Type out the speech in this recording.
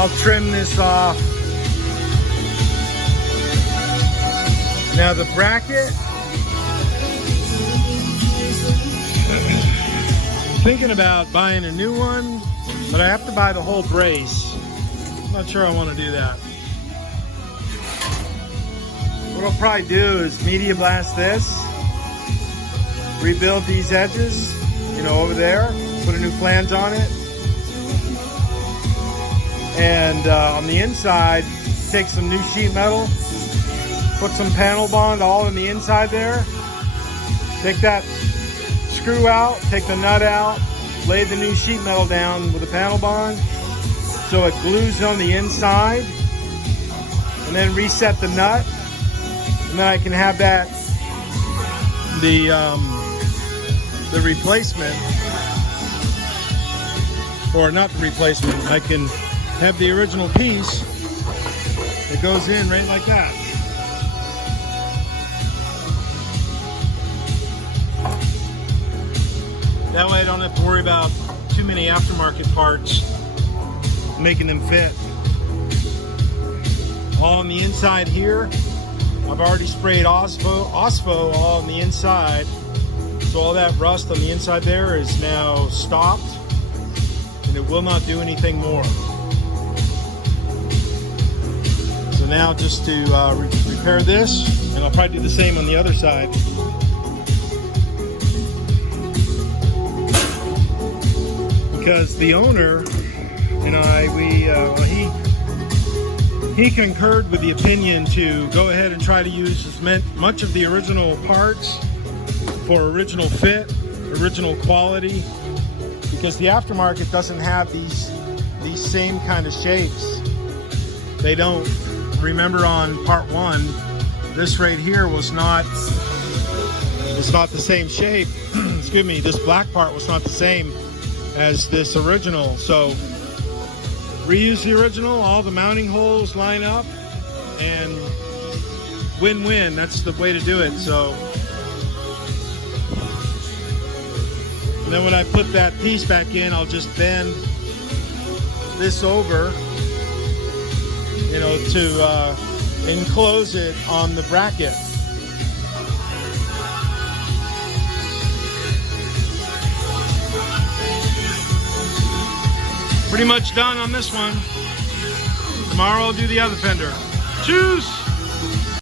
I'll trim this off. Now the bracket, thinking about buying a new one, but I have to buy the whole brace. I'm not sure I want to do that. What I'll probably do is media blast this, rebuild these edges, you know, over there, put a new flange on it, and on the inside, take some new sheet metal, put some panel bond all in the inside there, take that screw out, take the nut out, lay the new sheet metal down with a panel bond so it glues on the inside, and then reset the nut, and then I can have that, the replacement, or not the replacement, I can have the original piece that goes in right like that. That way I don't have to worry about too many aftermarket parts making them fit. All on the inside here, I've already sprayed Ospo all on the inside. So all that rust on the inside there is now stopped, and it will not do anything more. So now just to repair this, and I'll probably do the same on the other side. Because the owner and I, he concurred with the opinion to go ahead and try to use as much of the original parts for original fit, original quality, because the aftermarket doesn't have these same kind of shapes. They don't. Remember on part one, this right here was not the same shape. Excuse me, this black part was not the same as this original. So reuse the original, all the mounting holes line up, and win-win. That's the way to do it. So and then when I put that piece back in, I'll just bend this over, you know, to enclose it on the bracket. Pretty much done on this one. Tomorrow I'll do the other fender. Cheers!